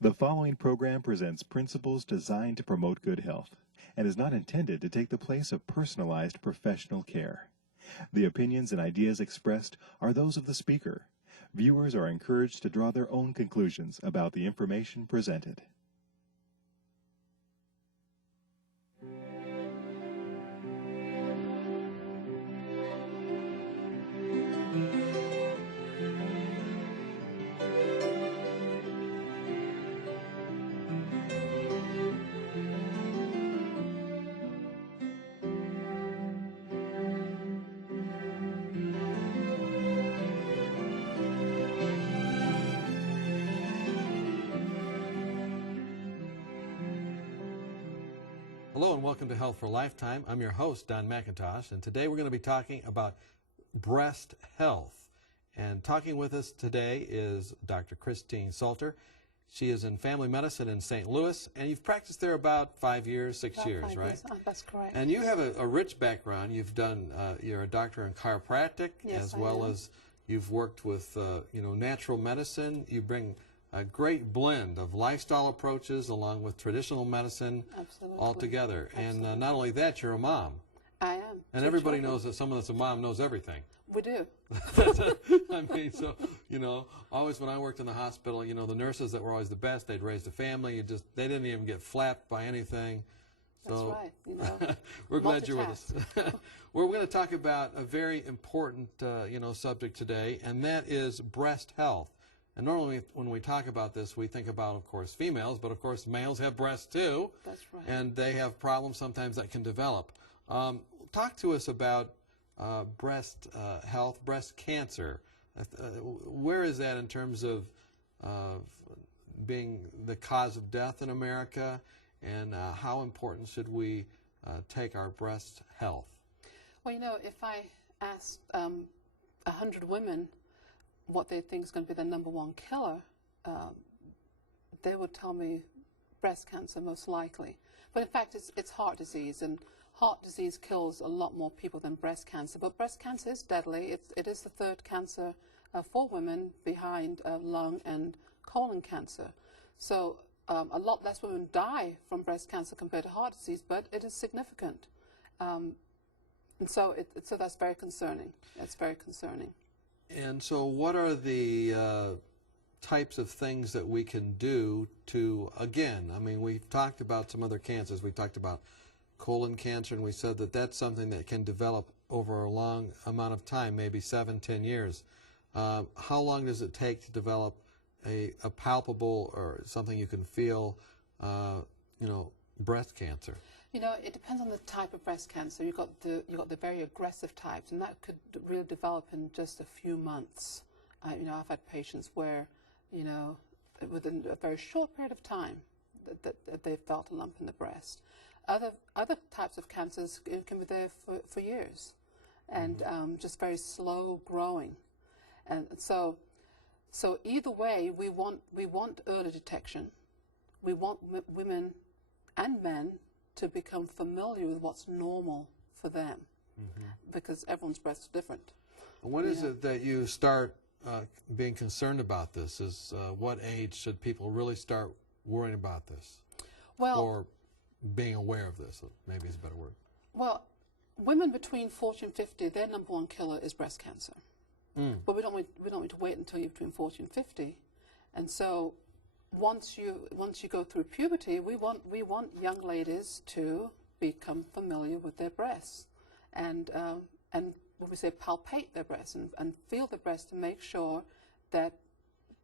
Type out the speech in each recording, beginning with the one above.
The following program presents principles designed to promote good health and is not intended to take the place of personalized professional care. The opinions and ideas expressed are those of the speaker. Viewers are encouraged to draw their own conclusions about the information presented. Hello and welcome to Health for a Lifetime. I'm your host, Don McIntosh, and today we're going to be talking about breast health. And talking with us today is Dr. Christine Salter. She is in family medicine in St. Louis, and you've practiced there about 5 years, 6 years, right? Yes, that's correct. And you have a rich background. You've done, you're a doctor in chiropractic, Yes, as I well am. as you've worked with, natural medicine. You bring a great blend of lifestyle approaches along with traditional medicine Absolutely. all together. And not only that, you're a mom. I am. And Two everybody children. knows that someone that's a mom knows everything. We do. I mean, so, always when I worked in the hospital, the nurses that were always the best, they'd raised a family. They didn't even get flapped by anything. So That's right. we're glad you're with us. We're going to talk about a very important, subject today, and that is breast health. And normally when we talk about this, we think about, of course, females, but of course males have breasts too. That's right. And they have problems sometimes that can develop. Talk to us about breast health, breast cancer. Where is that in terms of being the cause of death in America, and how important should we take our breast health? Well, if I asked 100 women what they think is going to be the number one killer, they would tell me breast cancer most likely. But in fact, it's heart disease, and heart disease kills a lot more people than breast cancer. But breast cancer is deadly. It is the third cancer for women behind lung and colon cancer. So a lot less women die from breast cancer compared to heart disease, but it is significant. And so that's very concerning. It's very concerning. And so what are the types of things that we can do to, again, we've talked about some other cancers. We talked about colon cancer, and we said that that's something that can develop over a long amount of time, maybe 7-10 years. How long does it take to develop a palpable or something you can feel, breast cancer? It depends on the type of breast cancer. You've got the very aggressive types, and that could really develop in just a few months. I've had patients where, within a very short period of time, that they've felt a lump in the breast. Other types of cancers can be there for years, and just very slow growing. And so either way, we want early detection. We want women and men to become familiar with what's normal for them, because everyone's breasts are different. When is it that you start being concerned about this? What age should people really start worrying about this? Well, or being aware of this, maybe is a better word. Well, women between 40 and 50, their number one killer is breast cancer. But we don't need to wait until you're between 40 and 50. And so once you go through puberty, we want young ladies to become familiar with their breasts, and when we say palpate their breasts and feel the breasts to make sure that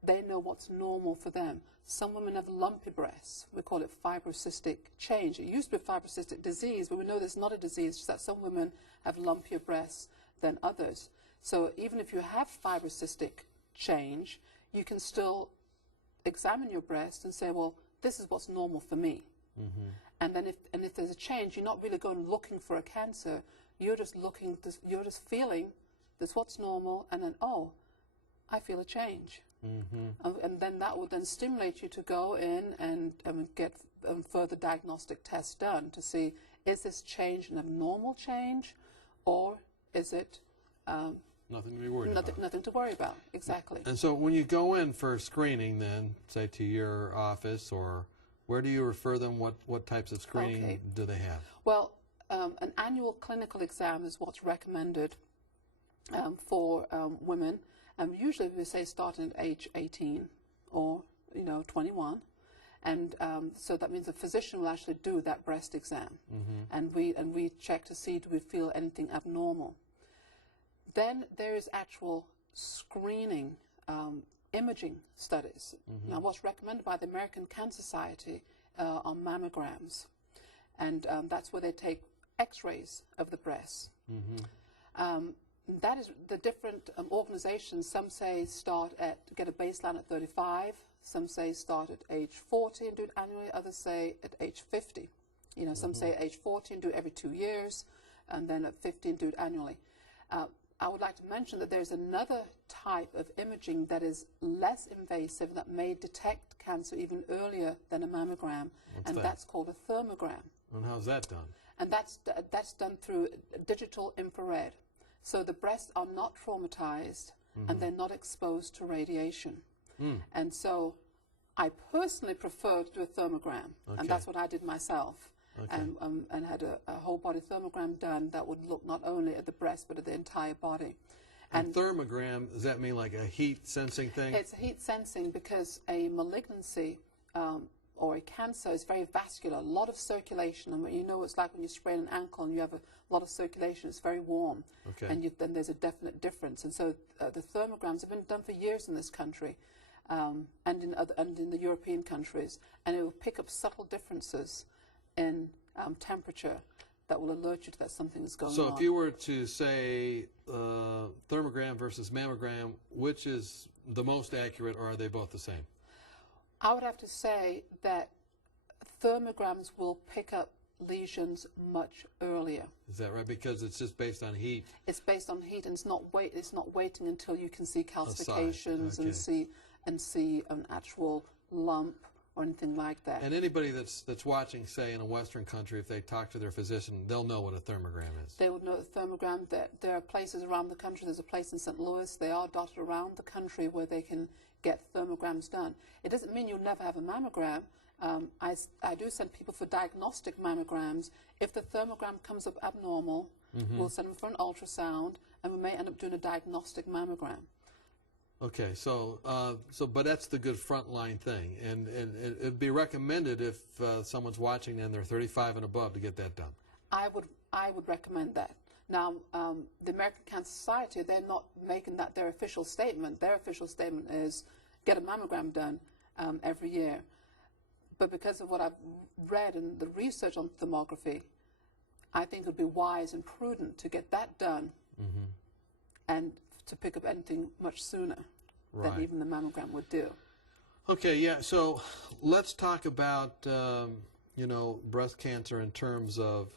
they know what's normal for them. Some women have lumpy breasts. We call it fibrocystic change. It used to be fibrocystic disease, but we know that's not a disease. It's just that some women have lumpier breasts than others. So even if you have fibrocystic change, you can still examine your breast and say, well, this is what's normal for me. And then if there's a change, you're not really going looking for a cancer. You're just you're just feeling this what's normal, and then, oh, I feel a change. And then that will then stimulate you to go in and get further diagnostic tests done to see, is this change an abnormal change, or is it Nothing to be worried about. Nothing to worry about, exactly. And so when you go in for screening then, say to your office, or where do you refer them? What types of screening do they have? Well, an annual clinical exam is what's recommended for women. Usually we say starting at age 18 or 21. And so that means the physician will actually do that breast exam. And we check to see, do we feel anything abnormal. Then there is actual screening imaging studies. Now, what's recommended by the American Cancer Society are mammograms. And that's where they take x-rays of the breasts. That is the different organizations. Some say get a baseline at 35. Some say start at age 40 and do it annually. Others say at age 50. Some say at age 40 and do it every 2 years, and then at 50 and do it annually. I would like to mention that there's another type of imaging that is less invasive that may detect cancer even earlier than a mammogram, that's called a thermogram. And how's that done? And that's done through digital infrared. So the breasts are not traumatized and they're not exposed to radiation. And so I personally prefer to do a thermogram, and that's what I did myself. And had a whole body thermogram done that would look not only at the breast but at the entire body. And thermogram, does that mean like a heat sensing thing? It's heat sensing because a malignancy or a cancer is very vascular, a lot of circulation. And it's like when you sprain an ankle and you have a lot of circulation, it's very warm. And then there's a definite difference. And so the thermograms have been done for years in this country and in the European countries. And it will pick up subtle differences in temperature that will alert you to that something is going on. So if you were to say thermogram versus mammogram, which is the most accurate, or are they both the same? I would have to say that thermograms will pick up lesions much earlier. Is that right? Because it's just based on heat? It's based on heat, and it's not waiting until you can see calcifications and see an actual lump or anything like that. And anybody that's watching, say, in a Western country, if they talk to their physician, they'll know what a thermogram is. They would know the thermogram. That there are places around the country. There's a place in St. Louis. They are dotted around the country where they can get thermograms done. It doesn't mean you'll never have a mammogram. I do send people for diagnostic mammograms. If the thermogram comes up abnormal, we'll send them for an ultrasound, and we may end up doing a diagnostic mammogram. Okay, but that's the good frontline thing, and it'd be recommended if someone's watching and they're 35 and above to get that done. I would recommend that. Now, the American Cancer Society, they're not making that their official statement. Their official statement is get a mammogram done every year. But because of what I've read and the research on thermography, I think it would be wise and prudent to get that done and to pick up anything much sooner than even the mammogram would do. Okay, yeah, so let's talk about, breast cancer in terms of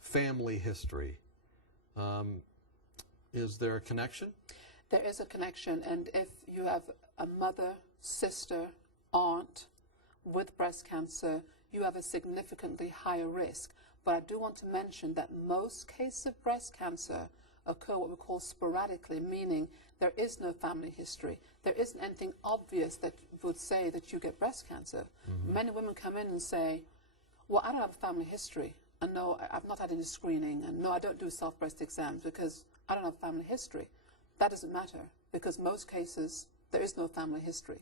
family history. Is there a connection? There is a connection, and if you have a mother, sister, aunt with breast cancer, you have a significantly higher risk. But I do want to mention that most cases of breast cancer occur what we call sporadically, meaning there is no family history. There isn't anything obvious that would say that you get breast cancer. Many women come in and say, well, I don't have a family history, and no, I've not had any screening, and no, I don't do self-breast exams because I don't have a family history. That doesn't matter, because most cases there is no family history.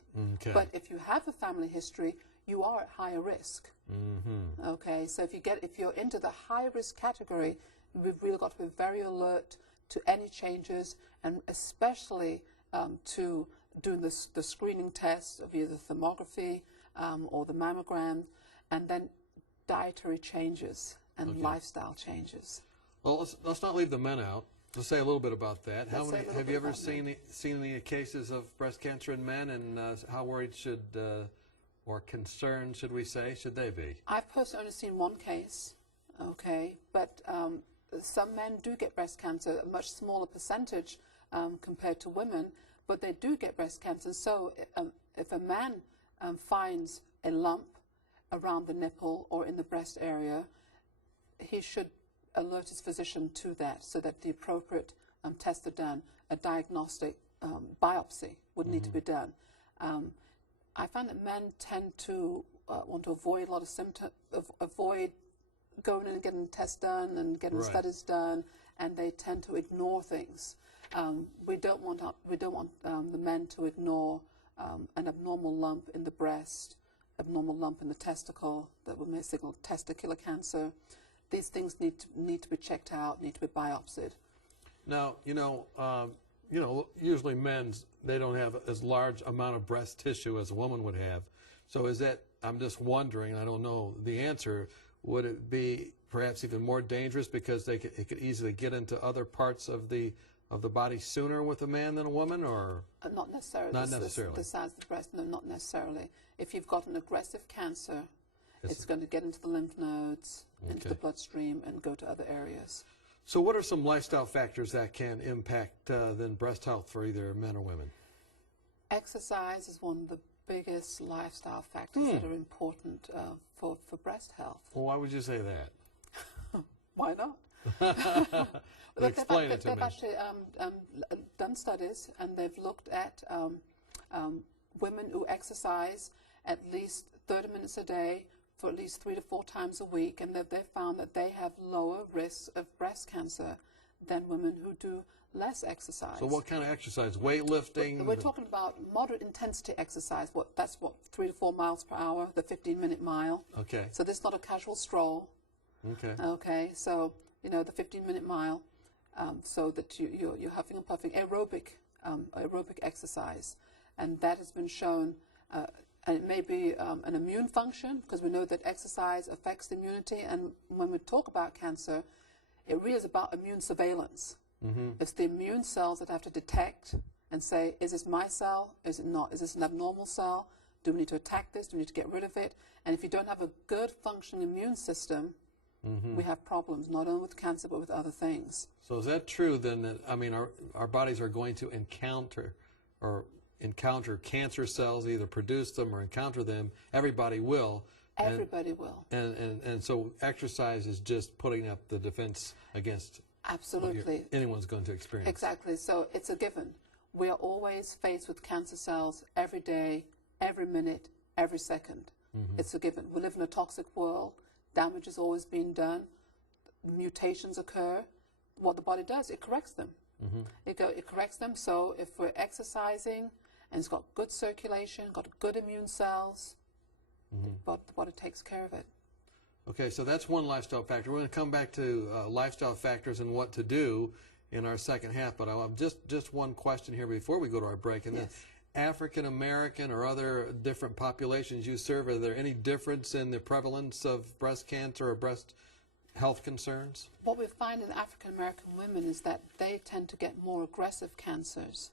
But if you have a family history, you are at higher risk. Okay, so if you're into the high risk category, we've really got to be very alert to any changes, and especially to doing the screening test of either thermography or the mammogram, and then dietary changes and lifestyle changes. Well, let's not leave the men out. Let's say a little bit about that. Have you ever seen any cases of breast cancer in men, and how worried or concerned should we say, should they be? I've personally only seen one case, okay, but some men do get breast cancer, a much smaller percentage compared to women, but they do get breast cancer. So if a man finds a lump around the nipple or in the breast area, he should alert his physician to that so that the appropriate tests are done, a diagnostic biopsy would need to be done. I find that men tend to want to avoid a lot of symptoms, avoid going in and getting tests done and getting studies done, and they tend to ignore things. We don't want the men to ignore an abnormal lump in the breast, abnormal lump in the testicle that may signal testicular cancer. These things need to be checked out, need to be biopsied. Now, usually men, they don't have as large amount of breast tissue as a woman would have. So is that, I'm just wondering, I don't know the answer, would it be perhaps even more dangerous because it could easily get into other parts of the body sooner with a man than a woman, or? Not necessarily. Not necessarily. The size of the breast, no, not necessarily. If you've got an aggressive cancer, it's going to get into the lymph nodes, into the bloodstream, and go to other areas. So what are some lifestyle factors that can impact then breast health for either men or women? Exercise is one of the biggest lifestyle factors that are important for breast health. Well, why would you say that? Why not? Explain it to me. They've actually done studies, and they've looked at women who exercise at least 30 minutes a day for at least 3 to 4 times a week, and they've found that they have lower risks of breast cancer than women who do less exercise. So what kind of exercise? Weightlifting? We're talking about moderate intensity exercise. That's 3 to 4 miles per hour, the 15-minute mile. Okay. So this is not a casual stroll. Okay. Okay. So the 15-minute mile, so that you're huffing and puffing, aerobic exercise, and that has been shown. And it may be an immune function, because we know that exercise affects the immunity. And when we talk about cancer, it really is about immune surveillance. It's the immune cells that have to detect and say, is this my cell? Is it not? Is this an abnormal cell? Do we need to attack this? Do we need to get rid of it? And if you don't have a good functioning immune system, we have problems, not only with cancer, but with other things. So is that true then, that, I mean, our bodies are going to encounter cancer cells, either produce them or encounter them? Everybody will. Everybody will. And so exercise is just putting up the defense against absolutely anyone's going to experience. Exactly. So it's a given. We are always faced with cancer cells every day, every minute, every second. It's a given. We live in a toxic world. Damage is always being done. Mutations occur. What the body does, it corrects them. It corrects them. So if we're exercising and it's got good circulation, got good immune cells, but the body takes care of it. Okay, so that's one lifestyle factor. We're going to come back to lifestyle factors and what to do in our second half, but I'll just one question here before we go to our break. And then African American or other different populations you serve, are there any difference in the prevalence of breast cancer or breast health concerns? What we find in African American women is that they tend to get more aggressive cancers,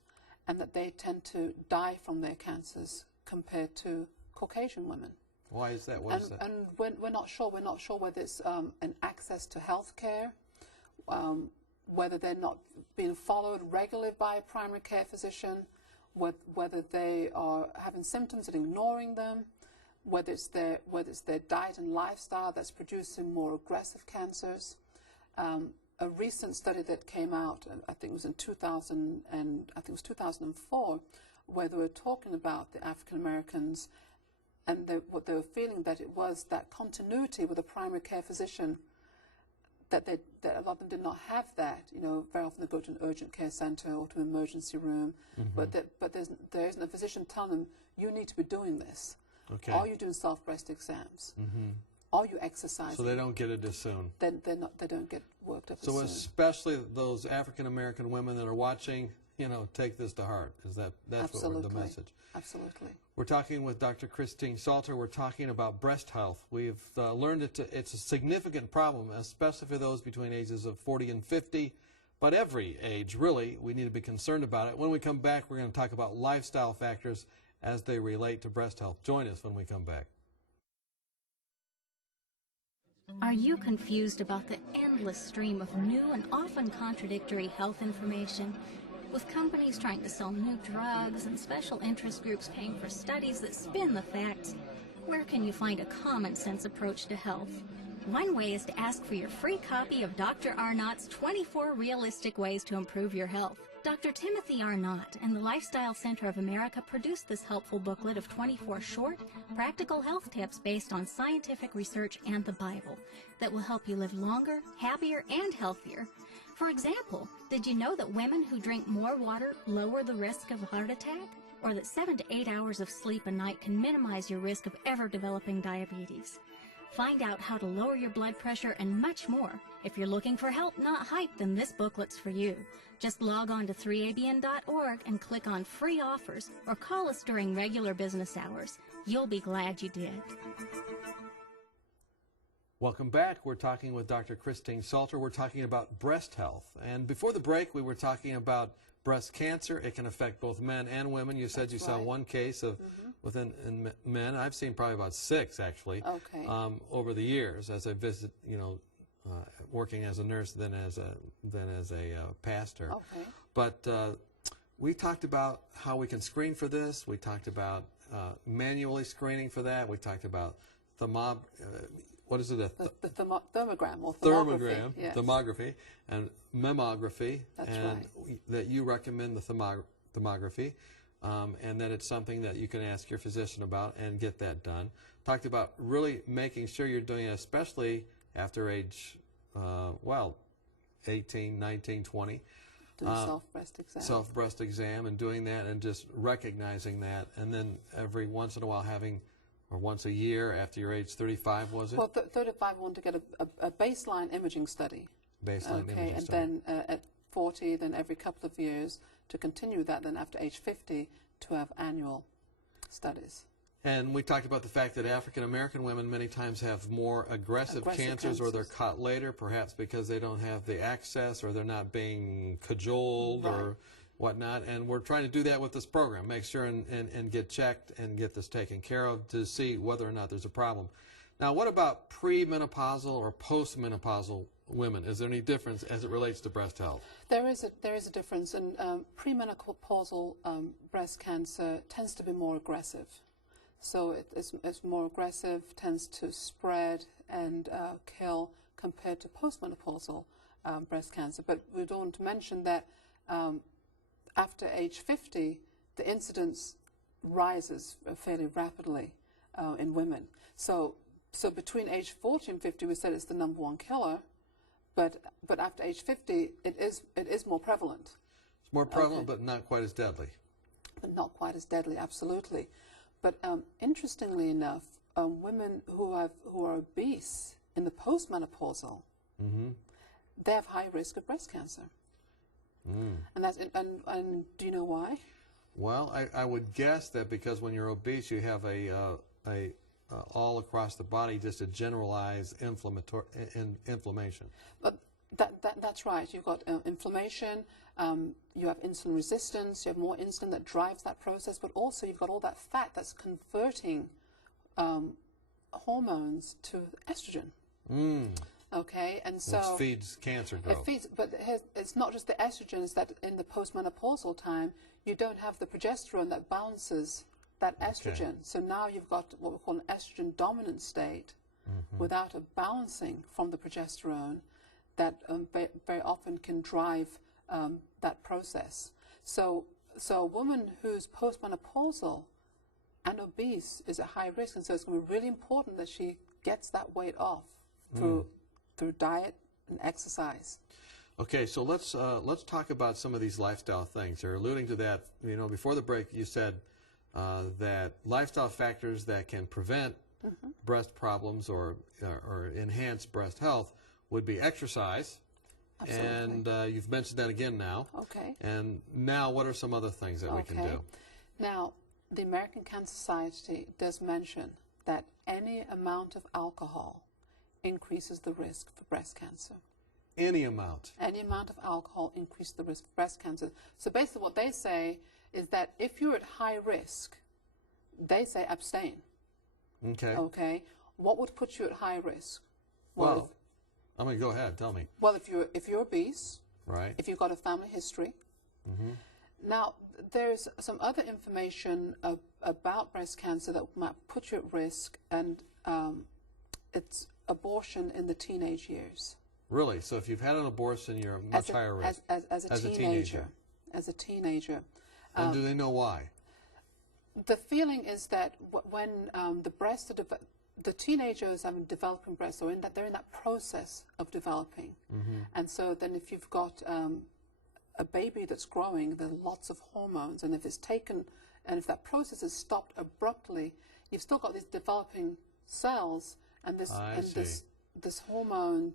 and that they tend to die from their cancers compared to Caucasian women. Why is that? What is that? And we're not sure. We're not sure whether it's an access to health care, whether they're not being followed regularly by a primary care physician, whether they are having symptoms and ignoring them, whether it's their diet and lifestyle that's producing more aggressive cancers. A recent study that came out, I think it was in 2004, where they were talking about the African Americans, and what they were feeling, that it was that continuity with a primary care physician, that a lot of them did not have that. Very often they go to an urgent care center or to an emergency room, but there isn't a physician telling them, you need to be doing this. Okay. Are you doing self-breast exams? Are you exercising? So they don't get it as soon. They don't get worked up as So soon. especially those African American women that are watching, take this to heart. That's what the message. Absolutely. We're talking with Dr. Christine Salter. We're talking about breast health. We've learned it's a significant problem, especially for those between ages of 40 and 50. But every age, really, we need to be concerned about it. When we come back, we're going to talk about lifestyle factors as they relate to breast health. Join us when we come back. Are you confused about the endless stream of new and often contradictory health information? With companies trying to sell new drugs and special interest groups paying for studies that spin the facts, where can you find a common sense approach to health? One way is to ask for your free copy of Dr. Arnott's 24 Realistic Ways to Improve Your Health. Dr. Timothy Arnott and the Lifestyle Center of America produced this helpful booklet of 24 short, practical health tips based on scientific research and the Bible that will help you live longer, happier, and healthier. For example, did you know that women who drink more water lower the risk of a heart attack? Or that 7 to 8 hours of sleep a night can minimize your risk of ever developing diabetes? Find out how to lower your blood pressure and much more. If you're looking for help, not hype, then this booklet's for you. Just log on to 3abn.org and click on free offers or call us during regular business hours. You'll be glad you did. Welcome back. We're talking with Dr. Christine Salter. We're talking about breast health. And before the break, we were talking about breast cancer. It can affect both men and women. You said you saw one case of within men. I've seen probably about 6 actually over the years as I visit, working as a nurse, then as a pastor. Okay. But we talked about how we can screen for this. We talked about manually screening for that. We talked about what is it? The thermogram or thermography. Thermogram, yes. Thermography, and mammography. That's and right. That you recommend the thermography, and that it's something that you can ask your physician about and get that done. Talked about really making sure you're doing it, especially after age, 18, 19, 20. Do self-breast exam. Self-breast exam and doing that and just recognizing that, and then every once in a while having, or once a year after your age 35, was it? Well, 35 we want to get a baseline imaging study. Baseline imaging study. And then at 40, then every couple of years to continue that, then after age 50 to have annual studies. And we talked about the fact that African American women many times have more aggressive cancers, or they're caught later, perhaps because they don't have the access or they're not being cajoled or whatnot. And we're trying to do that with this program, make sure and get checked and get this taken care of to see whether or not there's a problem. Now, what about premenopausal or postmenopausal women? Is there any difference as it relates to breast health? There is a difference, and premenopausal breast cancer tends to be more aggressive. So it's more aggressive, tends to spread and kill compared to postmenopausal breast cancer. But we don't mention that after age 50, the incidence rises fairly rapidly in women. So between age 40 and 50, we said it's the #1 killer, but after age 50, it is more prevalent. It's more prevalent, but not quite as deadly. But not quite as deadly, absolutely. But interestingly enough, women who are obese in the postmenopausal, they have high risk of breast cancer. And do you know why? Well, I would guess that because when you're obese, you have all across the body just a generalized inflammation. But that's right. You've got inflammation. You have insulin resistance. You have more insulin that drives that process. But also you've got all that fat that's converting hormones to estrogen. Okay, and so which feeds cancer growth. It feeds, but it's not just the estrogens that in the postmenopausal time you don't have the progesterone that balances that estrogen. Okay. So now you've got what we call an estrogen dominant state without a balancing from the progesterone that very often can drive that process. So a woman who's postmenopausal and obese is at high risk, and so it's going to be really important that she gets that weight off through diet and exercise. Okay, so let's talk about some of these lifestyle things. You're alluding to that. You know, before the break, you said that lifestyle factors that can prevent breast problems or enhance breast health would be exercise. Absolutely. And you've mentioned that again now. Okay. And now, what are some other things that we can do? Now, the American Cancer Society does mention that any amount of alcohol increases the risk for breast cancer. Any amount? Any amount of alcohol increases the risk for breast cancer. So basically what they say is that if you're at high risk, they say abstain. Okay. Okay. What would put you at high risk? Well, I mean, go ahead, tell me. Well, if you're obese, right? If you've got a family history. Now, there's some other information about breast cancer that might put you at risk, and it's abortion in the teenage years. Really? So if you've had an abortion, you're at much higher risk. As a teenager. As a teenager. And do they know why? The feeling is that when the breasts are the teenagers have developing breasts, or they're in that process of developing, and so then if you've got a baby that's growing, there are lots of hormones, and if it's taken, and if that process is stopped abruptly, you've still got these developing cells, and this hormone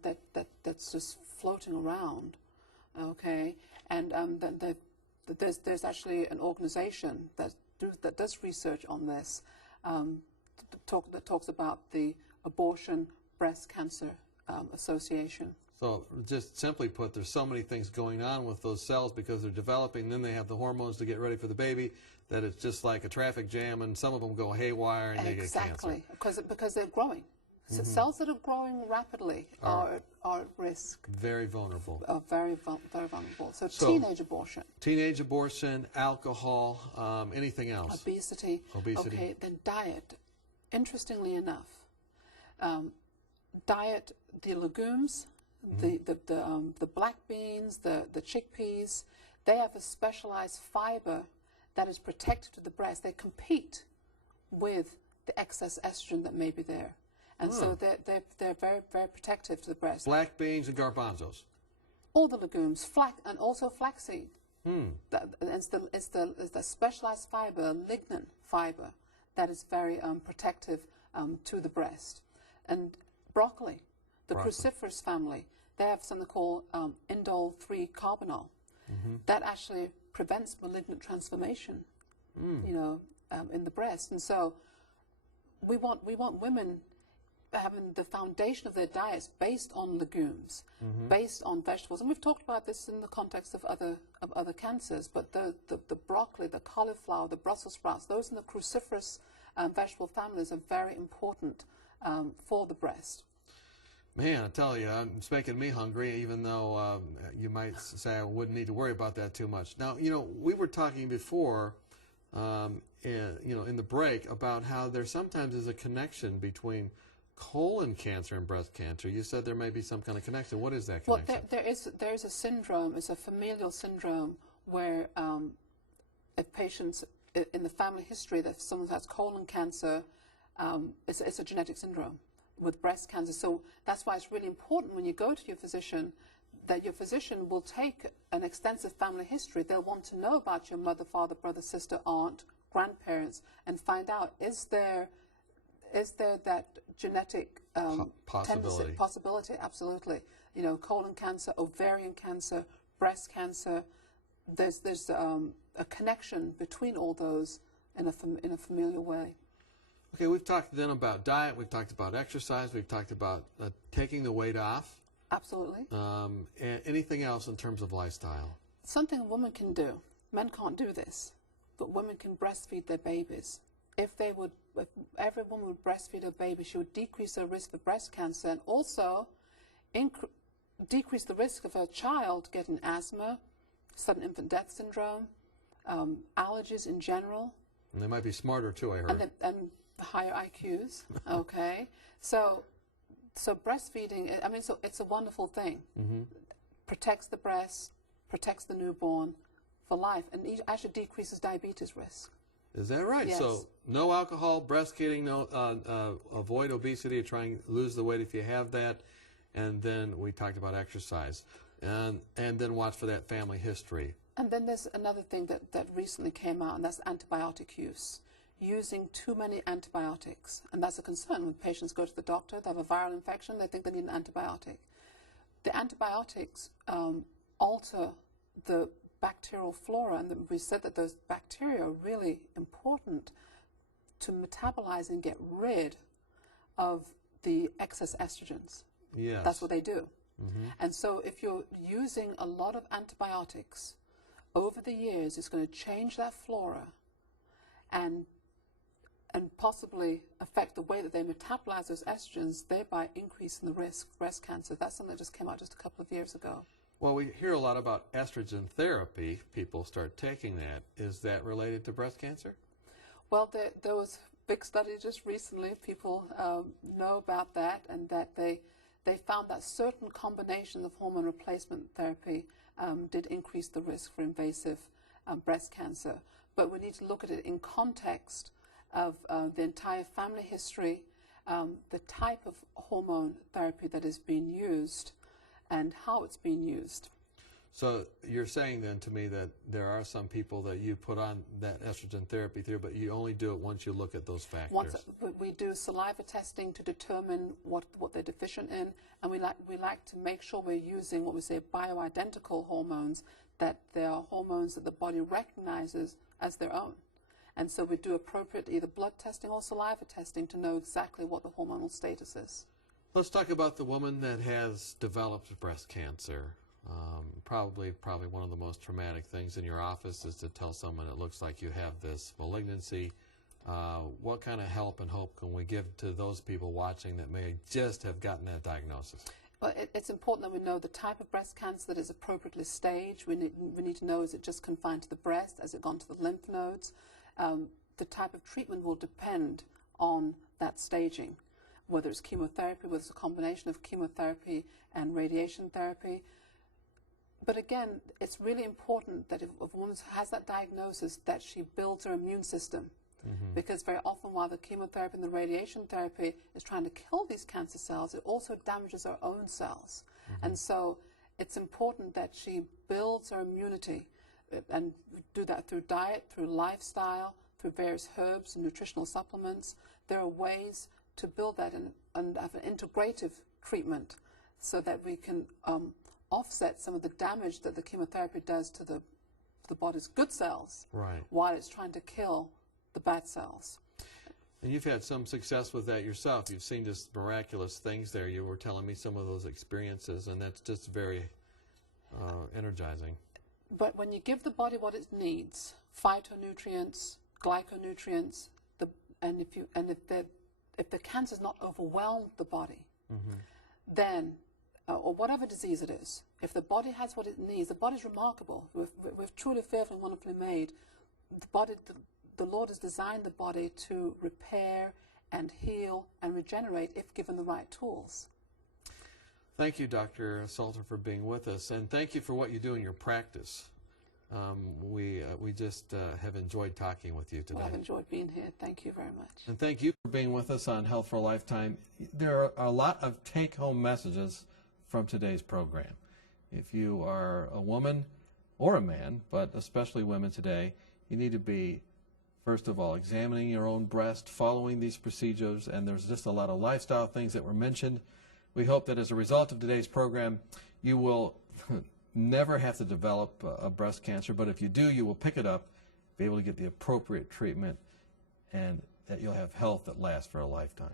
that's just floating around, okay, and there's actually an organization that does research on this, that talks about the Abortion Breast Cancer Association. So just simply put, there's so many things going on with those cells because they're developing, then they have the hormones to get ready for the baby, that it's just like a traffic jam, and some of them go haywire and they get cancer. Exactly, because they're growing. So cells that are growing rapidly are at risk. Very vulnerable. Are very vulnerable. So teenage abortion. Teenage abortion, alcohol, anything else? Obesity. Okay, then diet. Interestingly enough, diet, the legumes, the black beans, the chickpeas, they have a specialized fiber that is protective to the breast. They compete with the excess estrogen that may be there. And so they're very, very protective to the breast. Black beans and garbanzos. All the legumes, and also flaxseed. It's the specialized fiber, lignin fiber, that is very protective to the breast. And broccoli, the cruciferous family, they have something called indole-3 carbinol. That actually prevents malignant transformation, in the breast. And so we want women having the foundation of their diets based on legumes, based on vegetables, and we've talked about this in the context of other cancers. But the broccoli, the cauliflower, the Brussels sprouts, those in the cruciferous vegetable families are very important for the breast. Man, I tell you, it's making me hungry, even though you might say I wouldn't need to worry about that too much. Now, we were talking before, in the break, about how there sometimes is a connection between colon cancer and breast cancer. You said there may be some kind of connection. What is that connection? Well, there is a syndrome. It's a familial syndrome where if patients in the family history that someone has colon cancer, it's a genetic syndrome with breast cancer. So that's why it's really important when you go to your physician that your physician will take an extensive family history. They'll want to know about your mother, father, brother, sister, aunt, grandparents, and find out is there that genetic possibility? Absolutely. Colon cancer, ovarian cancer, breast cancer. There's a connection between all those in a familial way. Okay, we've talked then about diet. We've talked about exercise. We've talked about taking the weight off. Absolutely. And anything else in terms of lifestyle? Something a woman can do. Men can't do this, but women can breastfeed their babies. If every woman would breastfeed her baby, she would decrease her risk for breast cancer and also decrease the risk of her child getting asthma, sudden infant death syndrome, allergies in general. And they might be smarter too, I heard. And higher IQs. Okay, so breastfeeding. So it's a wonderful thing. Protects the breast, protects the newborn for life, and it actually decreases diabetes risk. Is that right? Yes. So no alcohol, breastfeeding, avoid obesity, try and lose the weight if you have that, and then we talked about exercise, and then watch for that family history. And then there's another thing that recently came out, and that's antibiotic use. Using too many antibiotics, and that's a concern when patients go to the doctor, they have a viral infection, they think they need an antibiotic. The antibiotics alter the bacterial flora, and we said that those bacteria are really important to metabolize and get rid of the excess estrogens. Yes. That's what they do. And so if you're using a lot of antibiotics over the years, it's going to change that flora and possibly affect the way that they metabolize those estrogens, thereby increasing the risk of breast cancer. That's something that just came out just a couple of years ago. Well, we hear a lot about estrogen therapy. People start taking that. Is that related to breast cancer? Well, there was big study just recently. People know about that, and that they found that certain combinations of hormone replacement therapy did increase the risk for invasive breast cancer. But we need to look at it in context of the entire family history, the type of hormone therapy that is being used, and how it's being used. So you're saying then to me that there are some people that you put on that estrogen therapy through, but you only do it once you look at those factors. We do saliva testing to determine what they're deficient in, and we like to make sure we're using what we say bioidentical hormones, that they are hormones that the body recognizes as their own. And so we do appropriate either blood testing or saliva testing to know exactly what the hormonal status is. Let's talk about the woman that has developed breast cancer. Probably one of the most traumatic things in your office is to tell someone it looks like you have this malignancy. What kind of help and hope can we give to those people watching that may just have gotten that diagnosis? Well, it's important that we know the type of breast cancer that is appropriately staged. We need to know, is it just confined to the breast? Has it gone to the lymph nodes? The type of treatment will depend on that staging, whether it's chemotherapy, whether it's a combination of chemotherapy and radiation therapy. But again, it's really important that if a woman has that diagnosis, that she builds her immune system. Because very often while the chemotherapy and the radiation therapy is trying to kill these cancer cells, it also damages our own cells. And so it's important that she builds her immunity, and do that through diet, through lifestyle, through various herbs and nutritional supplements. There are ways to build that and have an integrative treatment so that we can offset some of the damage that the chemotherapy does to the body's good cells, right, while it's trying to kill the bad cells. And you've had some success with that yourself. You've seen just miraculous things there. You were telling me some of those experiences, and that's just very energizing. But when you give the body what it needs, phytonutrients, glyconutrients, if the cancer's not overwhelmed the body, then, or whatever disease it is, if the body has what it needs, the body's remarkable. We're truly fearfully and wonderfully made. The Lord has designed the body to repair and heal and regenerate if given the right tools. Thank you, Dr. Salter, for being with us, and thank you for what you do in your practice. We just have enjoyed talking with you today. Well, I've enjoyed being here. Thank you very much. And thank you for being with us on Health for a Lifetime. There are a lot of take-home messages from today's program. If you are a woman or a man, but especially women today, you need to be, first of all, examining your own breast, following these procedures, and there's just a lot of lifestyle things that were mentioned. We hope that as a result of today's program, you will never have to develop a breast cancer, but if you do, you will pick it up, be able to get the appropriate treatment, and that you'll have health that lasts for a lifetime.